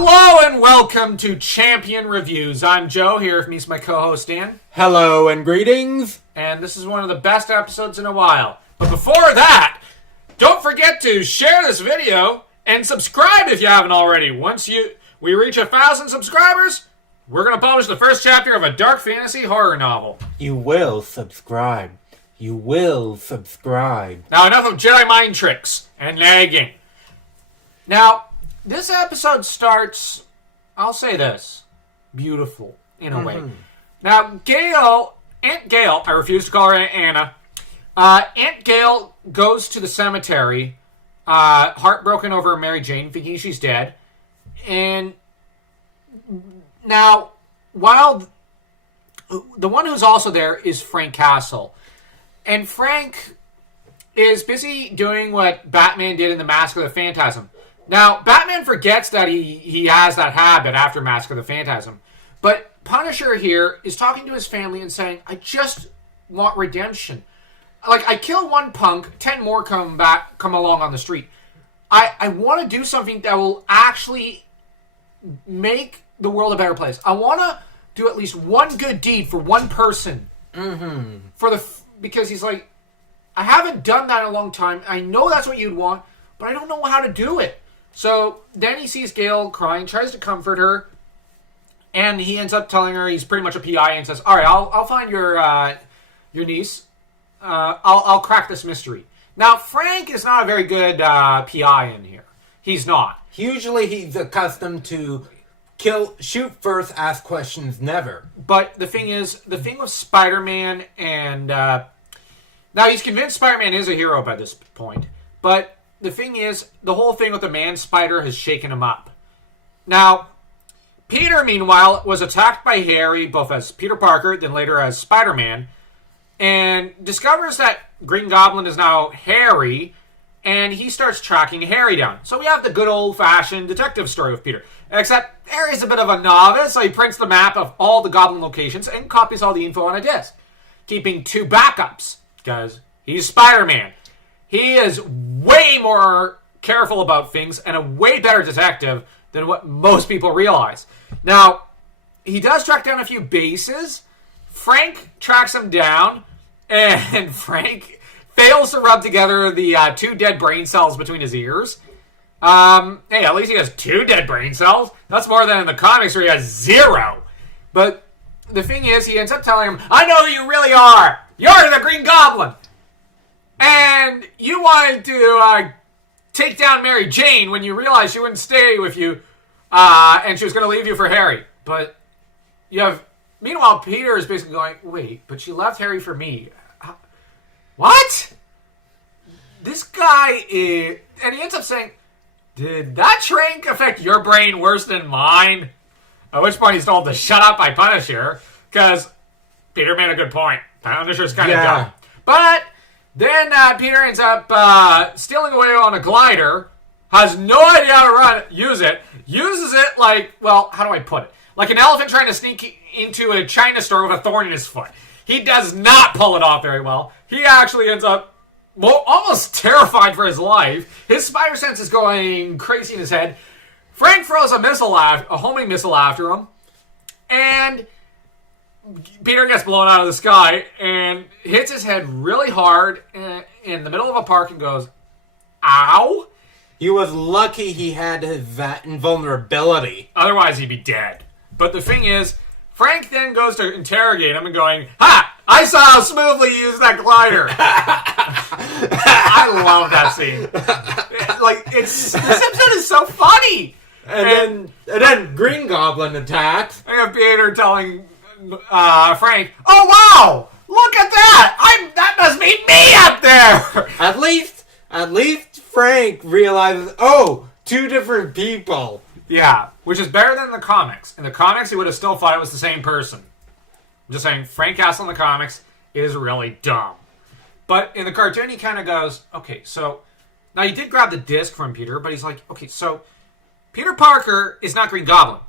Hello and welcome to Champion Reviews. I'm Joe, here with me is my co-host Dan. Hello and greetings. And this is one of the best episodes in a while. But before that, don't forget to share this video and subscribe if you haven't already. Once we reach 1,000 subscribers, we're going to publish the first chapter of a dark fantasy horror novel. You will subscribe. You will subscribe. Now, enough of Jedi mind tricks and nagging. Now, this episode starts, I'll say this, beautiful in a way. Now, Aunt Gail, I refuse to call her Anna, Aunt Gail goes to the cemetery, heartbroken over Mary Jane, thinking she's dead. And now, while the one who's also there is Frank Castle. And Frank is busy doing what Batman did in The Mask of the Phantasm. Now, Batman forgets that he has that habit after Mask of the Phantasm. But Punisher here is talking to his family and saying, I just want redemption. Like, I kill one punk, 10 more come along on the street. I want to do something that will actually make the world a better place. I want to do at least one good deed for one person. Because he's like, I haven't done that in a long time. I know that's what you'd want, but I don't know how to do it. So then he sees Gail crying, tries to comfort her, and he ends up telling her he's pretty much a PI and says, all right, I'll find your niece. I'll crack this mystery. Now, Frank is not a very good PI in here. He's not. Usually he's accustomed to shoot first, ask questions never. But the thing with Spider-Man and... now, he's convinced Spider-Man is a hero by this point. But the thing is, the whole thing with the man-spider has shaken him up. Now, Peter, meanwhile, was attacked by Harry, both as Peter Parker, then later as Spider-Man, and discovers that Green Goblin is now Harry, and he starts tracking Harry down. So we have the good old-fashioned detective story with Peter. Except Harry's a bit of a novice, so he prints the map of all the Goblin locations and copies all the info on a disc, keeping 2 backups, because he's Spider-Man. He is way more careful about things and a way better detective than what most people realize. Now, he does track down a few bases. Frank tracks him down, and Frank fails to rub together the 2 dead brain cells between his ears. Hey, at least he has 2 dead brain cells. That's more than in the comics where he has 0. But the thing is, he ends up telling him, I know who you really are. You're the Green Goblin. And you wanted to take down Mary Jane when you realized she wouldn't stay with you, and she was going to leave you for Harry. But you have... Meanwhile, Peter is basically going, wait, but she left Harry for me. What? This guy is... And he ends up saying, did that shrink affect your brain worse than mine? At which point he's told to shut up by Punisher, because Peter made a good point. Punisher's kind of dumb. But then Peter ends up stealing away on a glider, has no idea how to uses it like, well, how do I put it? Like an elephant trying to sneak into a China store with a thorn in his foot. He does not pull it off very well. He actually ends up almost terrified for his life. His spider sense is going crazy in his head. Frank throws a homing missile after him, and Peter gets blown out of the sky and hits his head really hard in the middle of a park and goes, ow. He was lucky he had that invulnerability. Otherwise, he'd be dead. But the thing is, Frank then goes to interrogate him and going, ha! I saw how smoothly you used that glider. I love that scene. This episode is so funny. And then Green Goblin attacks. I have Peter telling Frank, oh wow! Look at that! That must be me up there! At least Frank realizes, 2 different people. Yeah, which is better than the comics. In the comics, he would have still thought it was the same person. I'm just saying, Frank Castle in the comics is really dumb. But in the cartoon, he kind of goes, okay, so... Now, he did grab the disc from Peter, but he's like, okay, so... Peter Parker is not Green Goblin.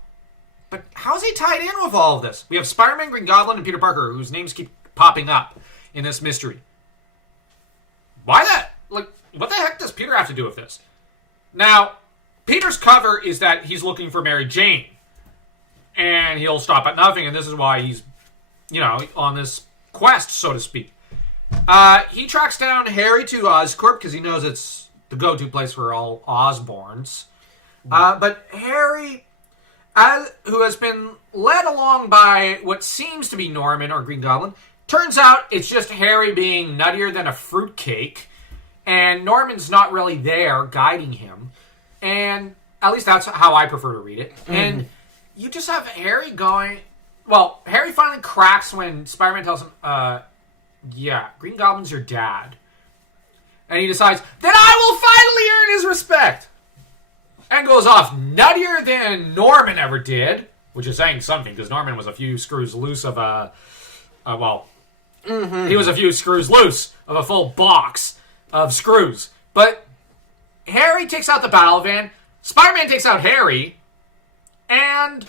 But how's he tied in with all of this? We have Spider-Man, Green Goblin, and Peter Parker, whose names keep popping up in this mystery. Why that? What the heck does Peter have to do with this? Now, Peter's cover is that he's looking for Mary Jane. And he'll stop at nothing, and this is why he's, on this quest, so to speak. He tracks down Harry to Oscorp because he knows it's the go-to place for all Osborns. But Harry, who has been led along by what seems to be Norman or Green Goblin, turns out it's just Harry being nuttier than a fruitcake, and Norman's not really there guiding him. And at least that's how I prefer to read it. Mm-hmm. And you just have Harry going... Well, Harry finally cracks when Spider-Man tells him, Green Goblin's your dad. And he decides, then I will finally earn his respect! And goes off nuttier than Norman ever did, which is saying something, because Norman was a few screws loose of he was a few screws loose of a full box of screws. But Harry takes out the battle van, Spider-Man takes out Harry, and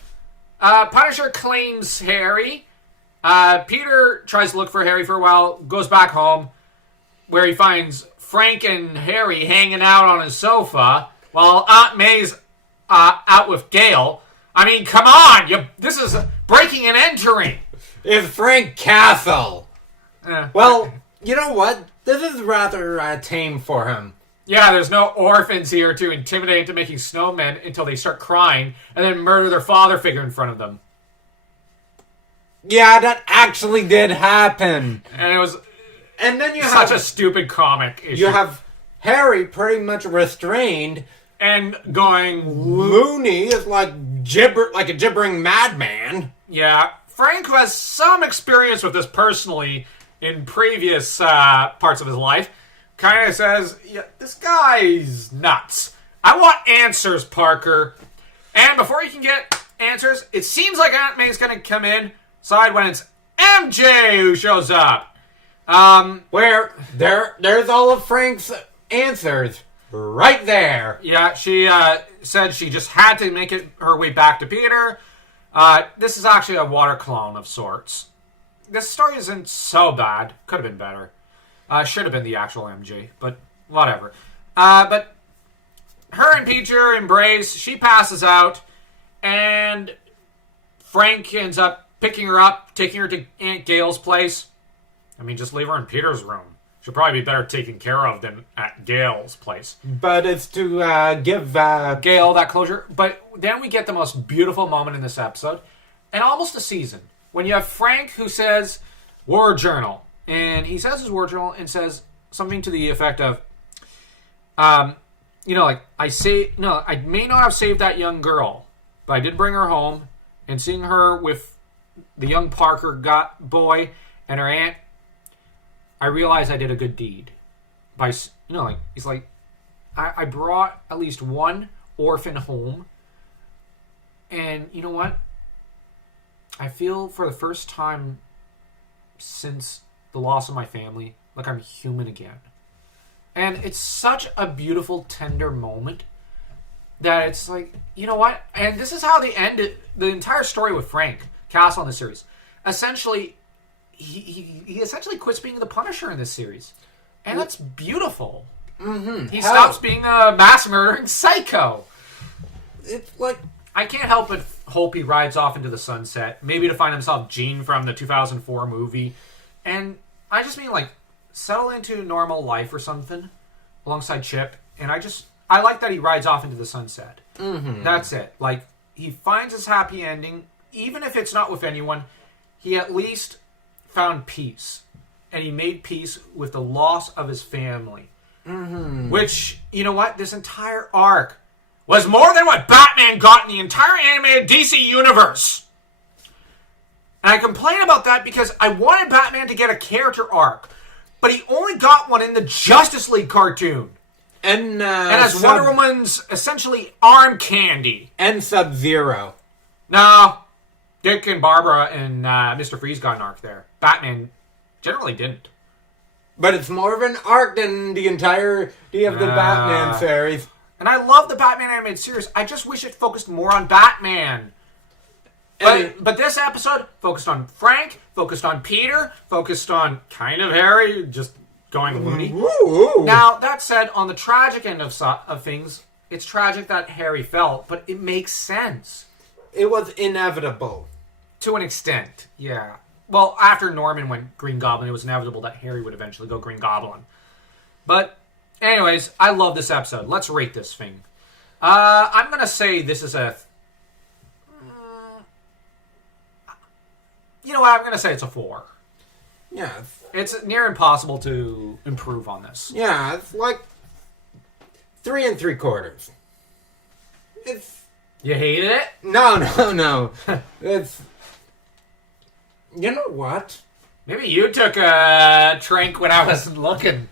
Punisher claims Harry. Peter tries to look for Harry for a while, goes back home, where he finds Frank and Harry hanging out on his sofa, while Aunt May's out with Gale. I mean, come on! This is breaking and entering! It's Frank Castle! Well, you know what? This is rather tame for him. Yeah, there's no orphans here to intimidate into making snowmen until they start crying and then murder their father figure in front of them. Yeah, that actually did happen. And it was then you such a stupid comic issue. You have Harry pretty much restrained and going loony is like a gibbering madman. Yeah, Frank, who has some experience with this personally in previous parts of his life, kind of says, yeah, this guy's nuts. I want answers, Parker. And before you can get answers, it seems like Aunt May's going to come inside when it's MJ who shows up. Where there's all of Frank's answers right there. Yeah, she said she just had to make her way back to Peter. This is actually a water clone of sorts. This story isn't so bad. Could have been better. Should have been the actual MJ, but whatever. But her and Peter embrace. She passes out, and Frank ends up picking her up, taking her to Aunt Gail's place. I mean, just leave her in Peter's room. She'll probably be better taken care of than at Gail's place. But it's to give Gail that closure. But then we get the most beautiful moment in this episode, and almost a season, when you have Frank who says, War Journal. And he says his War Journal and says something to the effect of, I may not have saved that young girl, but I did bring her home, and seeing her with the young Parker boy and her aunt, I realized I did a good deed. He's like, I brought at least one orphan home, and you know what? I feel for the first time since the loss of my family, like I'm human again. And it's such a beautiful, tender moment that it's like, you know what? And this is how they ended the entire story with Frank Castle in this series. Essentially, he essentially quits being the Punisher in this series. And that's beautiful. Mm-hmm. He stops being a mass murdering psycho. It's like, I can't help but hope he rides off into the sunset, maybe to find himself Jean from the 2004 movie. And I just mean, settle into normal life or something alongside Chip. And I like that he rides off into the sunset. Mm-hmm. That's it. He finds his happy ending. Even if it's not with anyone, he at least found peace. And he made peace with the loss of his family. Mm-hmm. Which, you know what? This entire arc was more than what Batman got in the entire animated DC universe. And I complain about that because I wanted Batman to get a character arc. But he only got one in the Justice League cartoon. And as Wonder Woman's essentially arm candy. And Sub-Zero. No. Dick and Barbara and Mr. Freeze got an arc there. Batman generally didn't. But it's more of an arc than the entirety of the Batman series. And I love the Batman animated series. I just wish it focused more on Batman. But this episode focused on Frank, focused on Peter, focused on kind of Harry, just going loony. Ooh. Now, that said, on the tragic end of things, it's tragic that Harry fell, but it makes sense. It was inevitable. To an extent, yeah. Well, after Norman went Green Goblin, it was inevitable that Harry would eventually go Green Goblin. But, anyways, I love this episode. Let's rate this thing. I'm going to say this is a... You know what? I'm going to say it's a 4. Yeah. It's near impossible to improve on this. Yeah, it's like 3 3/4. It's... You hated it? No. It's... You know what? Maybe you took a drink when I wasn't looking.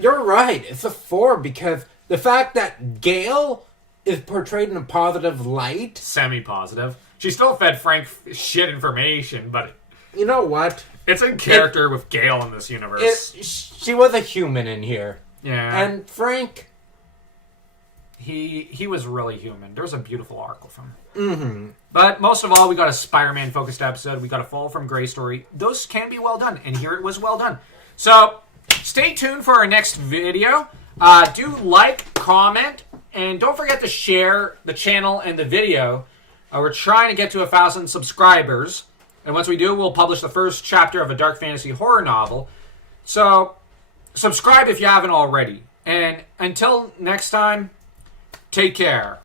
You're right. It's a 4 because the fact that Gale is portrayed in a positive light. Semi-positive. She still fed Frank shit information, but... You know what? It's in character with Gale in this universe. She was a human in here. Yeah. And Frank... He was really human. There was a beautiful arc with him. Mm-hmm. But most of all, we got a Spider-Man focused episode. We got a Fall from Grace story. Those can be well done, and here it was well done. So, stay tuned for our next video. Do like, comment, and don't forget to share the channel and the video. We're trying to get to 1,000 subscribers. And once we do, we'll publish the first chapter of a dark fantasy horror novel. So, subscribe if you haven't already. And until next time, take care.